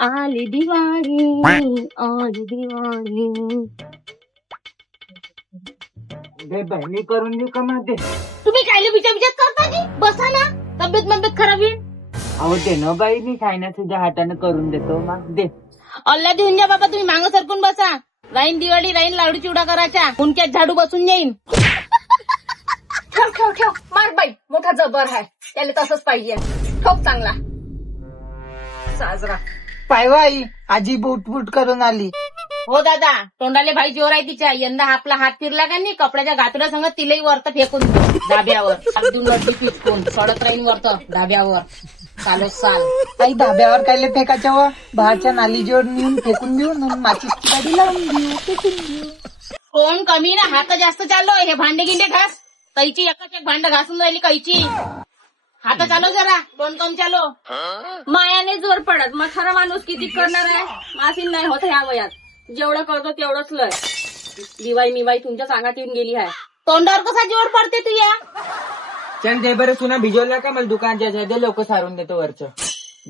आली दिवाळी आली दिवाळी. बहिणी करून देऊ का मध्ये? तुम्ही काय विचार विचार करता की? बसा ना, तब्येत खराब होईल. अहो दे ना बाई, मी काय ना तुझ्या हाताने करून देतो. मग दे. अल्ला देऊन द्या बाबा, तुम्ही मागं सरकून बसा. राहीन दिवाळी, राहीन लाडू चिवडा करायचा, हुंक्यात झाडू बसून येईन. ठेव ठेव ठेव, मार बाई, मोठा जबर आहे, त्याला तसंच पाहिजे. ठोक चांगला साजरा. पायवाई आजी बूट बूट करून आली. हो दादा, तोंडाले भाई जोर आहे तिच्या. यंदा आपला हात फिरला का नाही, कपड्याच्या गातुड्या संग तिलाही वरत फेकून धाब्यावर देऊन लड्डू पिचकून सडत राहीन वरत धाब्यावर. चालो साल काही धाब्यावर काय फेकायच्या व बाहेरच्या नाली जोड नेऊन फेकून देऊ, माचीची गाडी लावून देऊ, फेकून देऊ. कोण कमी ना, हात जास्त चाललो. हे भांडे गिंडे घास. कैची एकाच एक भांड घासून राहिली कैची. हात चालव जरा, दोन कम चालो. मायाने जोर पडत, म्हातारा माणूस किती करणार आहे. मासीन नाही होत ह्या वयात. जेवढं करतो तेवढंच लय. दिवाळी मिवाई तुमच्या सांगात येऊन गेली आहे. तोंडावर कसा जोर पडते तुया? चल दे बरं, चुना भिजवला का मला दुकानच्या दे, लोक सारून देतो वरचं.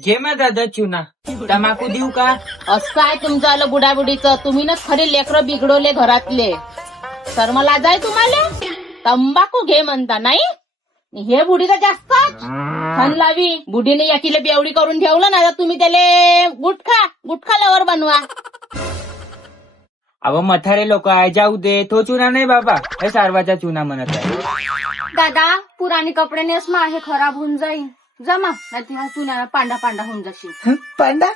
घे मग दादा चुना. तंबाखू देऊ का? असं काय तुमचं आलं बुडाबुडीचं. तुम्ही ना खरे लेकरं बिघडवले घरातले. शर्मला जाय तुम्हाला. तंबाखू घे म्हणता नाही. हे बुडीला जास्त छान लावी. बुडीने याकीला बेवडी करून ठेवलं ना, तर तुम्ही त्याला गुटखा लवर बनवा. अहो म्हातारे लोक आहे, जाऊ दे. तो चुना नाही बाबा, हे सारवाचा चुना म्हणत आहे. दादा, पुराने कपडे नेस मा, हे खराब होऊन जाईल. जमा नाही ह्या चुन्याला पांडा पांडा होऊन जाशील. पांडा?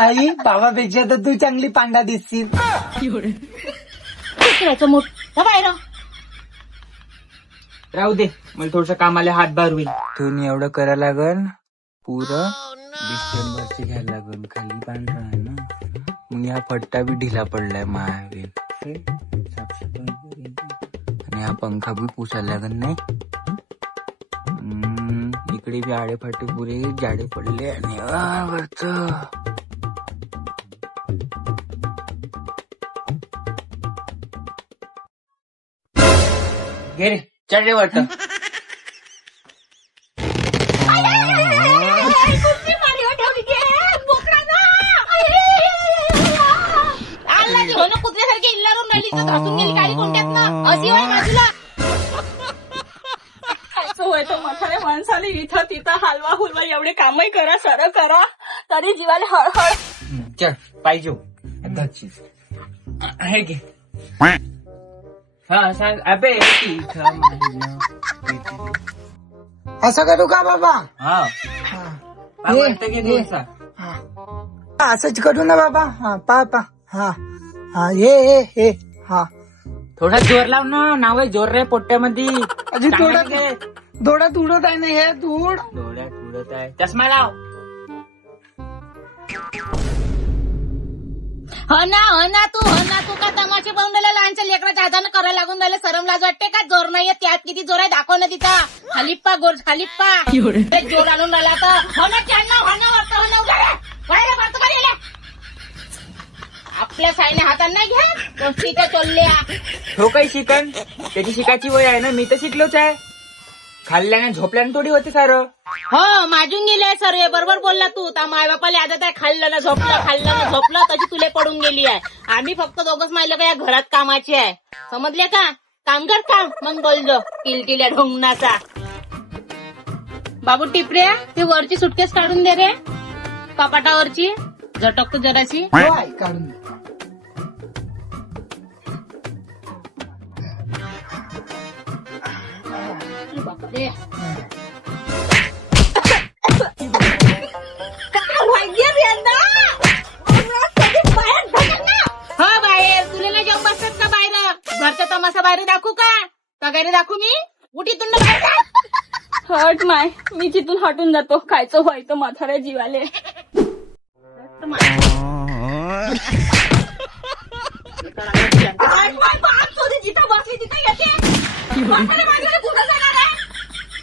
आई बाबापेक्षा तर तू चांगली पांडा दिसशील. बाहेर राहू दे, मला थोडस कामाला हातभार होईल. तुम्ही एवढं करायला लागल, पुरं डिसेंबरचे घ्यायला लागल. खाली पांढरा आहे ना, मग हा पट्टा बी ढिला पडलाय महावीर. आणि हा पंखा बी पुसायला लागल नाही. इकडे बी आडे फाटे पुरे जाडे पडले. आणि वरच घे रे, चढ रे वरत. कुत्र्यासारखी इल्लारून राहिली तर घासून गेली काळी कोणत्यात ना. अशी वय बाजूला होय तो म्हाताऱ्या माणसाने इथं तिथं हलवा हुलवा एवढे कामही करा, सर करा, तरी जीवाला हळहळ. चल पाहिजे हे घे. हा सांग. अबे असं करू का बाबा? हा असंच करू ना बाबा. हा पा पा. हा हा हे हा थोडा जोर लाव ना. नाव जोर रे पोट्ट्यामध्ये. अजून थोडा उडत आहे ना हे धूळ. डोळ्यात उडत आहे. चष्मा लाव. हो ना तू का तमाशे पाहून राहिला? लहानच्या लेकराच्या हातानं करायला लागून राहिले. सरम लाज वाटते का? जोर नाहीये त्यात. किती जोर आहे दाखव ना तिचा. खालिप्पा गोर खालिप्पा जोर आणून राहिला तर. हो ना आपल्या साईने हातानं नाही घ्या गोष्टीच्या चोल्ल्या. हो काही शिकन, त्याची शिकायची वय आहे ना. मी तर शिकलोच आहे. खाल्ल्याने झोपल्याने थोडी होते सारं. हो माजून गेले सर. बरोबर बोलला तू. त्या माय बापाला आदत आहे खाल्लं ना झोपलं तशी तुले पडून गेली आहे. आम्ही फक्त दोघंच माहिलं का या घरात कामाची आहे. समजले का? काम कर काम. मग बोलजो किलकिल्या ढोंगणाचा. बाबू टिपऱ्या, ती वरची सुटकेस काढून दे रे. कपाटावरची झटकतो जराशी. काढून दे. बापरे बाहेर तुला नाही जाऊन बसतात का? बाहेर घरचा तमाशा बाहेर दाखवू का? सगळ्यांनी दाखवू मी. उठीतून बाहेर हट माय, मी तिथून हटून जातो. खायचं व्हायचं म्हाताऱ्या जीवाले. जिथं बसली तिथं येते. कुठं जाणार आहे?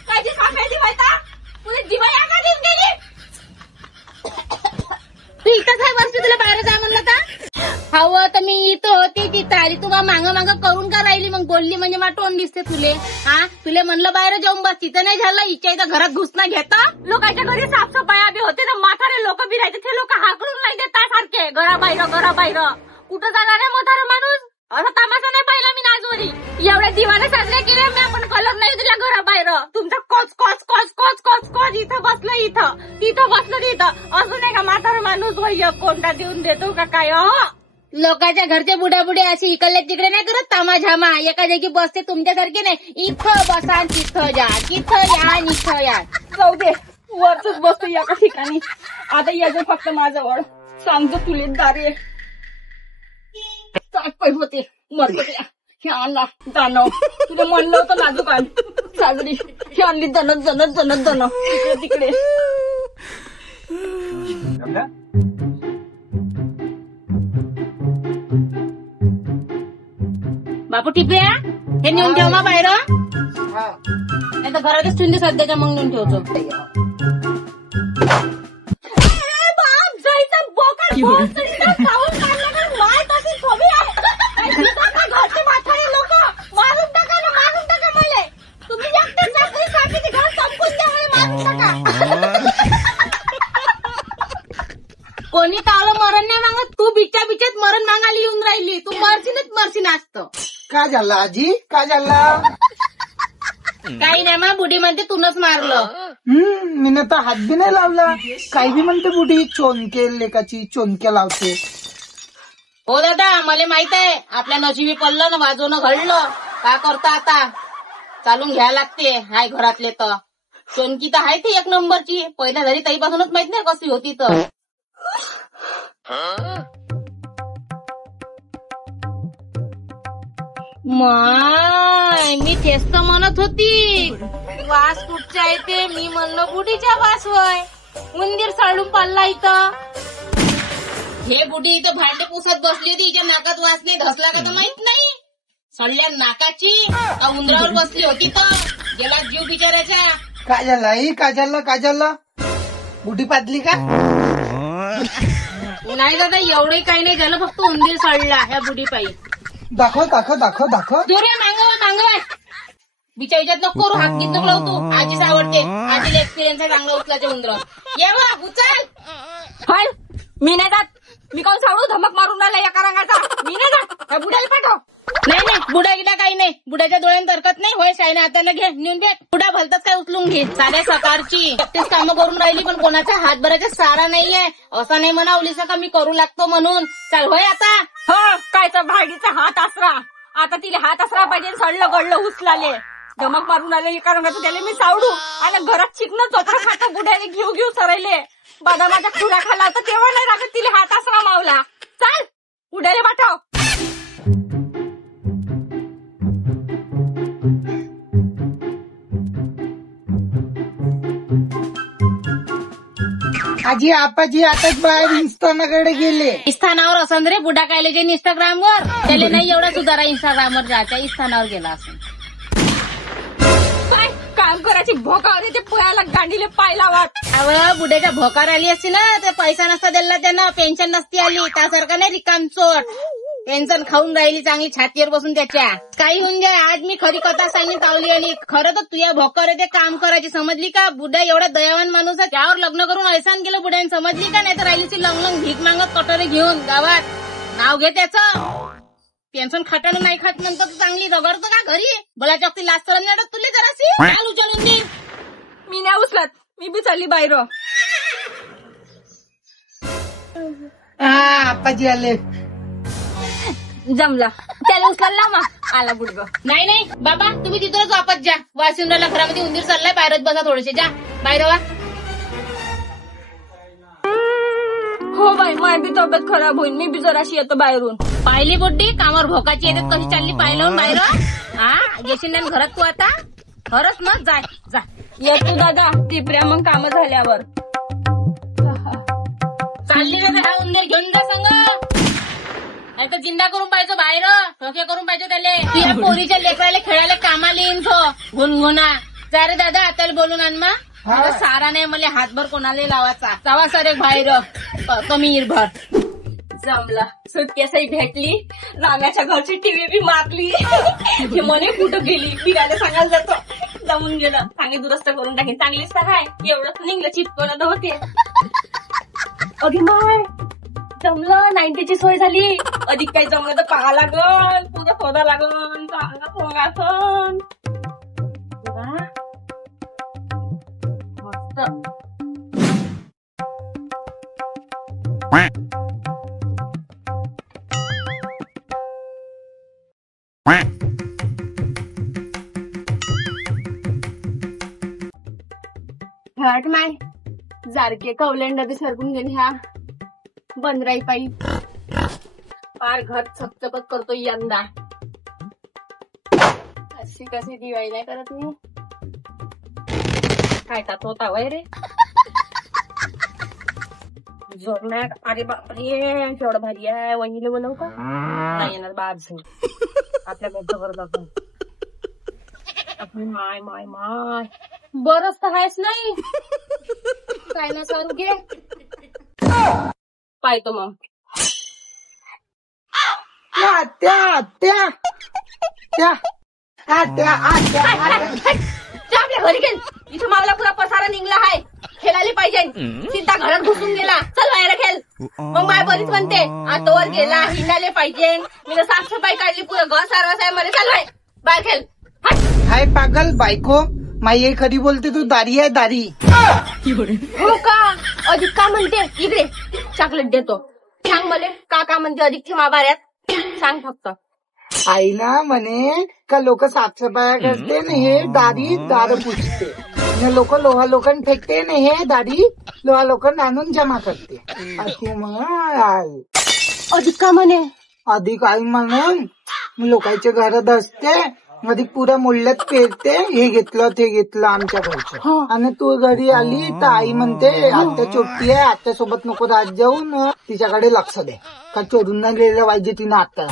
कायची सांगायची माहिती तुझी जीवा याका देऊन गेली. तू इथंच आहे वर्षी. तुला बाहेर जा म्हणलं का? हवं तर मी इथं होती तिथं आली. तू माग करून का राहिली? मग बोलली म्हणजे मला तोंड दिसते तुले. हा तुले म्हणलं बाहेर जाऊन बस. तिथं नाही झालं. इच्छा इथं घरात घुसणं घेता. लोकांच्या घरी साफसफाई बी होते ना. म्हातारे लोक बी फिरायचे ते लोक हाकलून नाही देतात सारखे घराबाहेर कुठं जाणार आहे मोठारा माणूस? असं तमाशा नाही पाहिला मी आजवरी. एवढ्या दिवाने साजरे केले मी, आपण कलर नाही दिला घराबाहेर. तुमचा coach coach coach coach coach coach इथं बसलं इथं, तिथं बसलं तिथं. असं नाही का म्हातारा माणूस वय कोणता देऊन देतो का काय? लोकांच्या घरचे बुड्या अशी इकडले तिकडे नाही करत तामाझामा. एका जागी बसते तुमच्यासारखे नाही. इथं बसा तिथं जा, तिथं या आणि इथं या. जाऊ दे, वरच बसतो एका ठिकाणी. आता याचं फक्त माझ्यावर सांगतो तुले दारे पै होते मरतो. हे आणला दानव, तुला म्हणलं होतं नाजूक आण साजरी. हे आणली दन तिकडे. बापू टिपऱ्या हे नेऊन ठेव मा बाहेर, नाही तर घरातच ठेवून दे सध्याच्या. मग नेऊन ठेवतो. घरचे म्हातारे लोक मारून टाका ना, मारून टाका मला. तुम्ही एकटेच रात्री साठीचे घर संपून द्या मला, मारून टाका. कोणी कावलं मरण नाही मागत. तू बिचात मरण मागायला येऊन राहिली. तू मरशीनच असतं. का झालं आजी, का झालं? काही नाही मा, बुडी म्हणते तूनच मारलं. मीनं तर हात बी नाही लावला. काही बी म्हणते बुडी, चोनके लेकाची चोनके लावते. हो दादा, मला माहित आहे आपल्या नशिबी पडलं ना, वाजवणं घडलं. का करता आता, चालून घ्यायला लागते. हाय घरातले तर चोनकी तर आहे ती एक नंबरची. पहिल्या घरी ताईपासूनच माहित नाही कशी होती तर. माय, मी तेच तर म्हणत होती. वास कुठच्या येते? मी म्हणलं बुडीच्या वास होय. उंदीर साळून पडला इथं. हे बुडी इथं भांडे पुसत बसली होती. हिच्या नाकात वास नाही धसला का तर माहित नाही. सडल्या नाकाची उंदरावर बसली होती तर गेला जीव बिचाराच्या. काय झालं आई, का झालं? बुडी पाजली का? नाही दादा, एवढे काही नाही झालं. फक्त उंदीर सडला ह्या बुडी पायी. दाखव. जोरे मांगवाय बिचारीच्यात नको करू. हात घेत नको लावू तू. आजीच आवडते. आजीला एक्सपिरियन्स आहे चांगला उचलाचे उंदर. येवा उचल. हाय, मी नाही जात. मी काऊन साडू धमक मारून राहिला एका रंगाचा. मी नाही जात. ह्या बुड्याला पाठव. नाही बुडा गिडा काही नाही. बुड्याच्या डोळ्यात हरकत नाही. होय शायने हाताला घे, नेऊन घे. बुडा भलतच काय उचलून घे. साध्या सकारची तेच कामं करून राहिली, पण कोणाचा हातभराचा सारा नाहीये. असं नाही म्हणावलीस का मी करू लागतो म्हणून. चल होय आता. हो, कायचा भाडीचा हात आसरा. आता तिला हात आसरा पाहिजे. सडलं गडलं उचलाले धमक मारून आले एका रंगाचं. त्याला मी सावडू आणि घरात चिकन चोपडा खातो. बुड्याने घेऊ सरायले. बदामाच्या खुरा खाला होता तेव्हा नाही लागत तिला हात आसरा मावला. चल बुड्याला पाठव. आजी आपाजी आताच बाहेर इंस्टानाकडे गेले. स्थानावर असं रे बुडा कायले जे इंस्टाग्रामवर. त्याला नाही एवढा सुधारा इंस्टाग्रामवर जायच्या. स्थानावर गेला असं. काय काम करायची भोकावर ते पोयाला गांडीले पाय लावत. अव बुड्याच्या भोकार आली असती ना, ते पैसा नसता दिला त्यानं. पेन्शन नसती आली. त्यासारखं नाही रिकामचोट. पेन्शन खाऊन राहिली चांगली छातीवर बसून त्याच्या. काही होऊन जाय. आज मी खरी कथा सांगितली तावली आणि खरं तर तुझ्या भोकर ते काम करायची. समजली का? बुड्या एवढा दयावान माणूस आहे. त्यावर लग्न करून ऐसान गेलं बुड्याने. समजली का? नाही तर राहिलीची लंग भीक मागत कटोरे घेऊन गावात. नाव घे त्याचं. पेन्शन खाटानं नाही खात नंतर चांगली रगडतो का घरी. बोला चौकती लाच चढून नाही तुला जराशी. चाल उचलून दे. मी नाही उचलत. मी बी चालली बाहेर. आपाजी आले. जमला. त्याला उचलला मग आला बुडग. नाही बाबा, तुम्ही तिथूनच वापस जा. वासिंद्राला घरामध्ये उंदीर चाललाय. बाहेरच बसा थोडेसे. जा बाहेर वा. हो बाई, माझी बी तब्येत खराब होईल. मी बी जराशी येतो बाहेरून. पाहिली बुड्डी कामावर भोकाची येतात कशी चालली पाहिलं बाहेर. हा येशील नाही घरात तू आता. खरंच मग जाय जा. येतो दादा. टिपऱ्या मग काम झाल्यावर. चालली ना हा उंदीर घेऊन जा संग. नाही तर जिंदा करून पाहिजे बाहेर. ठोके करून पाहिजे त्याला. तुझ्या पोरीच्या लेकराला खेळायला कामाला येईन तो गुणगुणा. जा रे दादा आताला बोलून आण मा. सारा नाही मला हातभर कोणाला लावायचा. जावा सर एक बाहेर कमी इरभर. जमला. सुटकेसही भेटली. राम्याच्या घरची टीव्ही बी मारली. हे मने कुठं गेली. बिराला सांगायला जातो. जमून गेलं. चांगली दुरुस्त करून टाकेन. चांगलीच तर आहे. एवढंच निघलं चिटकवलं होते. अगे माय जमलं 90ची सोय झाली. अधिक काही जमलं तर पाहा लागल, तुझं शोधा लागल, चांगला सोंगासन. मस्त. हट माय जारके कवलेंडा बी सरकून गेली ह्या बंदराई पायी. फार घर चकचकत करतो यंदा. अशी कशी दिवाळी नाही करत मी. काय तात होता वय रे जोरण्यात. अरे बापरे एवढं भारी आहे. वहिनीला बोलवू का? नाही येणार बाज आपल्या घरचं करत आपण. माय माय माय बरंच तर आहेच नाही. काय ना सरू घे पाहतो मग. आत्या आत्या त्या आत्या आत्या आपल्या घरी गेल. इथं मावला पुरा पसारा निघला आहे. खेळायला पाहिजे. सीधा घरात घुसून गेला. चल बाहेर खेळ. मग माय बरीच म्हणते आतोवर गेला हिंडायला पाहिजे. मी साफसफाई काढली पुरं घर सारवास आहे मध्ये. चल बाहेर खेळ. हाय पागल बायको माई खरी बोलते तू दारी आहे दारी. हो का? अधिक का म्हणते? इकडे चॉकलेट देतो. सांग मला का म्हणते अधिक माबाऱ्यात? सांग फक्त. आईला म्हणे का लोक साफसफाई करते ना हे दारी दार पुसते. लोक लोहा लोखंड फेकते ना हे दारी लोहा लोखंड आणून जमा करते. अशी म्हण आई. अधिक का म्हणे? अधिक आई म्हणून लोकांच्या घरात असते. अधिक पुऱ्या मुळ्यात पेरते. हे घेतलं ते घेतलं आमच्या घरचं. आणि तू घरी आली तर आई म्हणते आत्या चोट्टी आहे आत्या सोबत नको राहत जाऊन तिच्याकडे लक्ष दे. का चोरून न गेलं पाहिजे तिनं आत्या.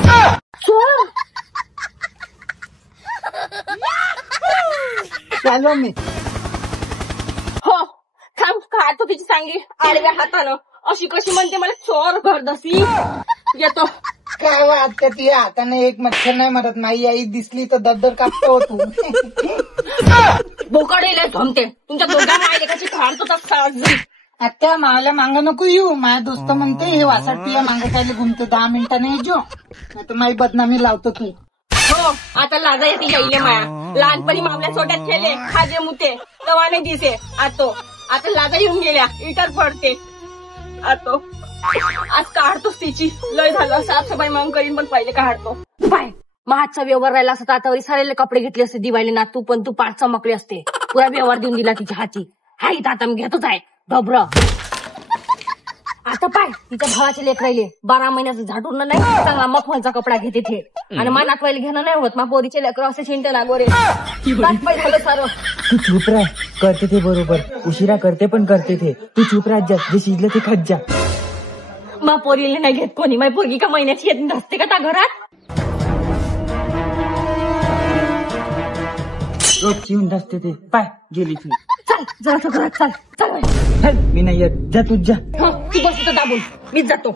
चालो मी हो थांब का तो तिची सांगी आडव्या हातानं. अशी कशी म्हणते मला चोर घरदसी. येतो. काय आत्या ती हाताने एक मच्छर नाही मरत. माई आई दिसली तर दरदर कापतो तू. बोकाडेला झोमते तुमच्या दोघा मायलेकाची खाडतो तसा. आत्या मावाला मांग नको येऊ. माझ्या दोस्त म्हणते हे वासाट तुला मांग खायला घुमते 10 मिनिटाने येजो. आता माई बदनामी लावतो तू. हो आता लाजा येते येईले माया. लहानपणी मामल्या सोट्यात खेळले खाजे मुते तवा नाही दिसे. आता लाजा येऊन गेल्या इटर पडते. आज काढतोच तिची. लय झालं साफसफाई मग करीन पण पहिले काढतो. बाय महाजचा व्यवहार राहिला असता आतावरी सारेले कपडे घेतले असते दिवाळी ना. तू पण तू पाठ चमकले असते. पुरा व्यवहार देऊन दिला तिच्या हाती. हाय आता मी घेतोच आहे ढोबर. आता पाय तिच्या भावाचे लेख राहिले 12 महिन्याचं झाटून नाही चांगला मखमलचा कपडा घेते ते. आणि मा नातवायला घेणं नाही होत. मा पोरीचे लेकर असे शिंट नागोरे झालं सारं. तू चूप राह. करते ते बरोबर. उशिरा करते पण करते ते. तू चूप राह जा. जे शिजलं ते खात जा. मा पोरीला नाही घेत कोणी. माझी पोरगी का महिन्याची येत नसते का त्या घरात? रोजची येऊन असते ते. पाय गेली तू. चल जरा घरात चल. चल चल मी नाही येत. जा तू जा. तू बस इथं दाबून मीच जातो.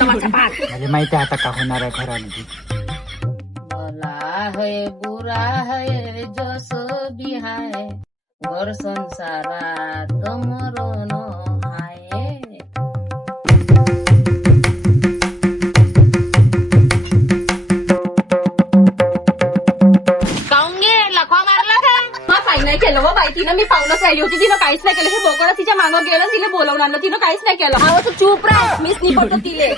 तमाचा भात. मला माहिती आहे आता का होणार आहे घरामध्ये. भला है बुरा है जसो भी है घर संसारात मरण आहे. नाही केलं व बाई. तिनं मी पाहुणच राहिली होती. तिनं काहीच नाही केलं. हे बोकडं तिच्या मागं गेलं तिला बोलावून आणलं. तिनं काहीच नाही केलं. अहो तू चूप राह. मीच निपटतो तिले.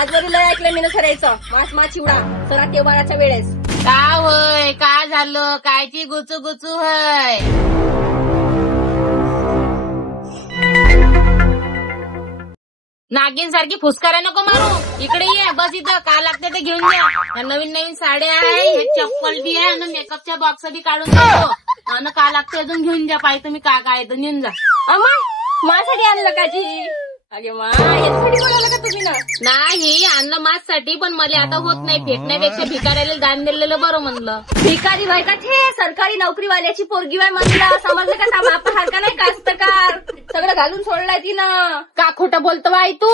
आजवरी लय ऐकलं मी सरायचं. मा चिवडा सरा तेवाराच्या वेळेस. का होय काय झालं? कायची गुचू गुचू होय? नागिन सारखी फुसकारा नको मारू. इकडे ये बस इथं. का लागते ते घेऊन जा. नवीन नवीन साड्या आहे. हे चप्पल बी आहे आणि मेकअपच्या बॉक्स बी काढून देतो. आणि का लागते अजून घेऊन जा. पाहिजे तुम्ही का काय तर नेऊन जा. माझ्यासाठी आणलं काजी? अगे मा यासाठी बोलावलं का तुम्ही? नाही आणलं माझ्यासाठी पण मला आता होत नाही. फेकण्यापेक्षा भिकाऱ्याला दान दिलेलं बरं म्हणलं. भिकारी बाय का ते सरकारी नोकरीवाल्याची पोरगी बाय म्हणलं. समजलं का? बापा सारखा नाही कास्तकार. सगळं घालून सोडलंय तिनं. का खोटं बोलतो बाई तू?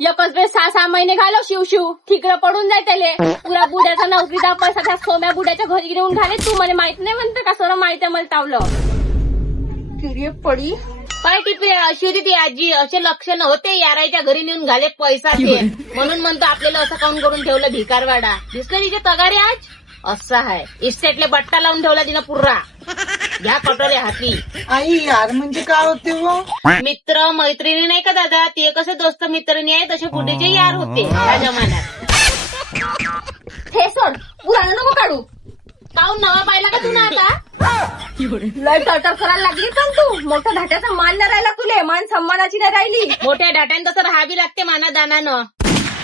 एकच वेळ 6 महिने घालव शिव ठिकरं पडून जाय त्याले. पुरा बुड्याचा नोकरीचा पैसा त्या सोम्या बुड्याच्या घरी घेऊन घाले. तू मला माहित नाही म्हणते का? सर माहिती आहे मला तावलं. पडी काय टिपे अशी होती ती आजी, असे लक्षण होते याराच्या घरी नेऊन घाले पैसा ते, म्हणून म्हणतो आपल्याला असं काऊन करून ठेवलं भिकारवाडा. दिसलं तिचे तगारे आज असा आहे. इस्टेटले बट्टा लावून ठेवला तिनं पुर्रा. घ्या कटोरे हाती. आई यार म्हणजे काय होते वो? मित्र मैत्रिणी नाही का दादा, ते कसे दोस्त मैत्रिणी आहे तसे बुढीचे यार होते त्या जमान्यात. हे सोड, पुराण नको काढू. काऊन नवा पाहिला का तुला आता? लय टटर करायला लागली पण तू. मोठ्या धाट्याचा मान नाही राहिला तुले, मान सन्मानाची नाही राहिली. मोठ्या डाट्यानं तसं राहावी लागते मानादानानं.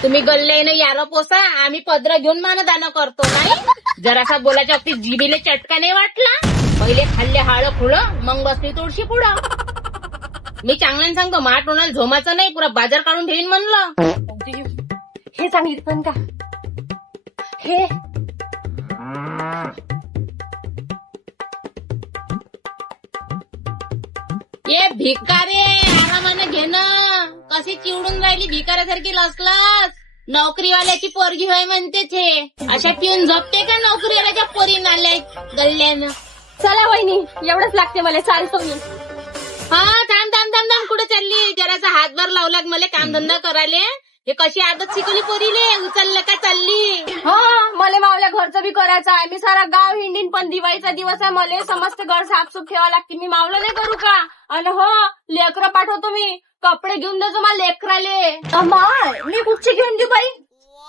तुम्ही गल्ल्यानं यार पोसा, आम्ही पदर घेऊन मानदान करतो नाही. जरासा बोलायच्या बाबतीत जिभेले चटका नाही वाटला. पहिले खाल्ले हाळं खुळं, मग बसली तुळशी पुढं. मी चांगल्यानं सांगतो, मा टोनाला झोमाचं नाही, पुरा बाजार काढून ठेवीन म्हणलं. हे सांगितलं का? हे ये भिकारे आरामानं घेणं. कशी चिवडून राहिली भिकाऱ्यासारखी लसलस. नोकरीवाल्याची पोरगी होय म्हणते ते. अशा पिऊन झोपते का नोकरीवाल्याच्या पोरी नाल्या गल्ल्यानं? चला वहिनी, एवढंच लागते मला, चालतो मी. हा थांब थांब थांब थांब, कुठे चालली? जरासा हातभार लावला मला कामधंदा करायले. हे कशी आदत शिकवली पोरीले? उचललं का चालली? हा, मला मावल्या घरचं बी करायचं आहे. मी सारा गाव हिंडीन, पण दिवाळीचा दिवस आहे, मला समस्त घर साफसूफ ठेवा लागते. मी मावलं नाही करू का? आणि हो, लेकरं पाठवतो मी. कपडे घेऊन देतो मला लेकराले. अमाय, मी कुठचे घेऊन देऊ बाई?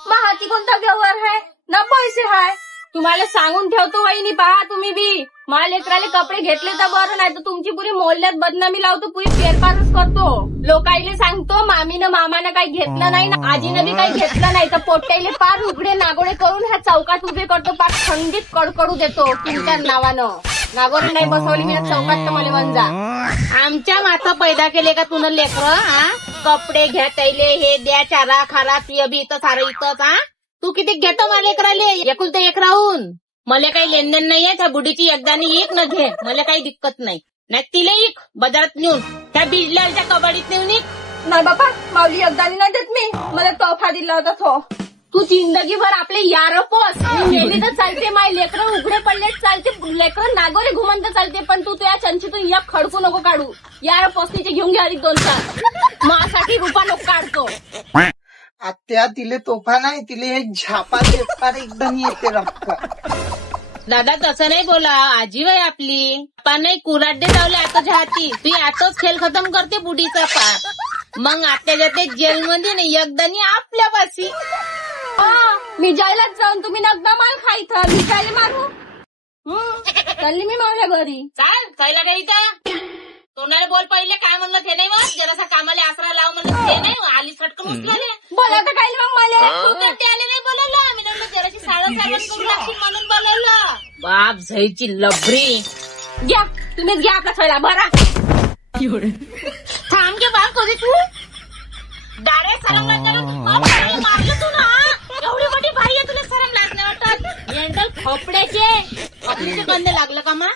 मा हाती कोणता व्यवहार आहे ना पैसे हाय? तुम्हाला सांगून ठेवतो वहिनी, पहा तुम्ही बी. मला लेकराले कपडे घेतले तर बरं, नाही तर तुमची पुरी मोहल्ल्यात बदनामी लावतो, पुरी फेरफारच करतो. लोकाईले सांगतो मामीनं मामानं काही घेतलं नाही ना, आजीनं बी काही घेतलं नाही, तर पोट्याईले पार उघडे नागोडे करून ह्या चौकात उभे करतो, पार खंडीत कडकडू देतो तुमच्या नावानं. नागोरी नाही बसवली मी चौकात तर मला वंजा. आमच्या माथं पैदा केले का तुनं लेकर? हा, कपडे घ्या त्याले, हे द्या, चारा खारा, तुझ्या बी इथं सारं इथंच. हा, तू किती घेतो मला लेकराले? एकुलतं एक राहून. मला काही लेनदेन नाहीये. त्या बुडीची एकदानी एक न घे, मला काही दिक्कत नाही. नाही तिला एक बाजारात नेऊन, त्या बिजल्याच्या कबाडीत नेऊन एक. नाही बाबा, माऊली एकदानी नाही देत मी. मला तोफा दिला होता तो. तू जिंदगीभर आपले यार पोस. मी मेली तर चालते, माय लेकरं उघडे पडले चालते, लेकरं नागोरे घुमंत चालते, पण तू तुझ्या चंचीतून एक खडकू नको काढू. यार पोसनीचे घेऊन घ्या 2-4. माझ्यासाठी रुपा नको काढतो. आत्या तिले तोफा नाही, तिले हे झापा देपार एकदम येते रक्त. दादा तसं नाही बोला, आजी वय आपली. पण नाही कुराड्डे लावले आताच्या हाती. तू आताच खेळ खतम करते बुडीचा पार. मग आत्या जाते जेलमध्ये नाही एकदानी आपल्यापाशी. मी जायलाच जाऊन तुम्ही नगदा माल खायचं, मी जायला मारू. चालली मी मावल्या घरी. चाल खायला काही का तोंडाला बोल. पहिले काय म्हणलं ते नाही मग, जरासा कामाला आसरा लाव म्हणलं ते नाही. आली सटकन उचलाले बोला तर काही मग मला. ते आले नाही बोलवलं. आम्ही म्हणलं जराशी साडं करू लागतील म्हणून बोलवलं. बाप झईची लबरी. घ्या, तुम्हीच घ्या आपला छळा भरा. थांब घे बा, कधी तू डायरेक्ट सरम मारलं तू ना. एवढी मोठी बाई आहे, तुला सरम लाज नाही वाटत? मेंटल खोपड्याचे कंदे लागलं का मा?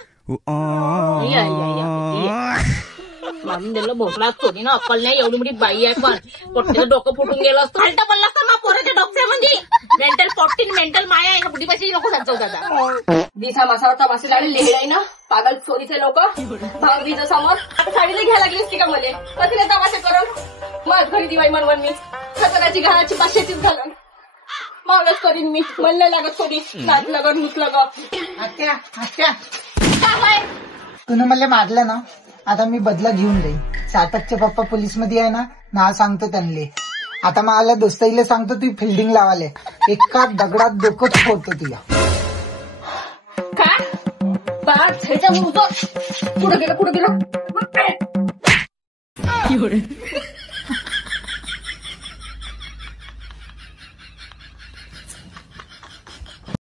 मारून दिलं भोपळा चोरी ना. अक्कल नाही, एवढी मोठी बाई आहे पण पोट्टीचं डोकं फुटून गेलं असतं. हलटा पडलं असतं मा पोराच्या डोक्यामध्ये. मेंटल पोट्टीन मेंटल माया आहे. बुढीपाशी नको जायचं दादा. दिसा मासावरचा मासे लावले लेहडाई ना, पागल चोरीचे लोक. भाऊबीच्या समोर आता साडीला घ्यायला लागली असती का मले? कधी नाही तमाशे करल. माझ घरी दिवाळी म्हणून मी खतराची घराची 500चीच घालून मावलंच करीन मी. मन नाही लागत कोणी नाच लगत नुसलं ग. आत्या आत्या, काय तुनं मला मारलं ना, आता मी बदला घेऊन जाईन. साटकचे पप्पा पोलीस मध्ये आहे ना, नाव सांगतो त्यांले. आता मला दोस्ताईला सांगतो तू फिल्डिंग लावाले. एका दगडात डोकं फोडतो तुला. काय बाळ ह्याच्या पुढं गेलं.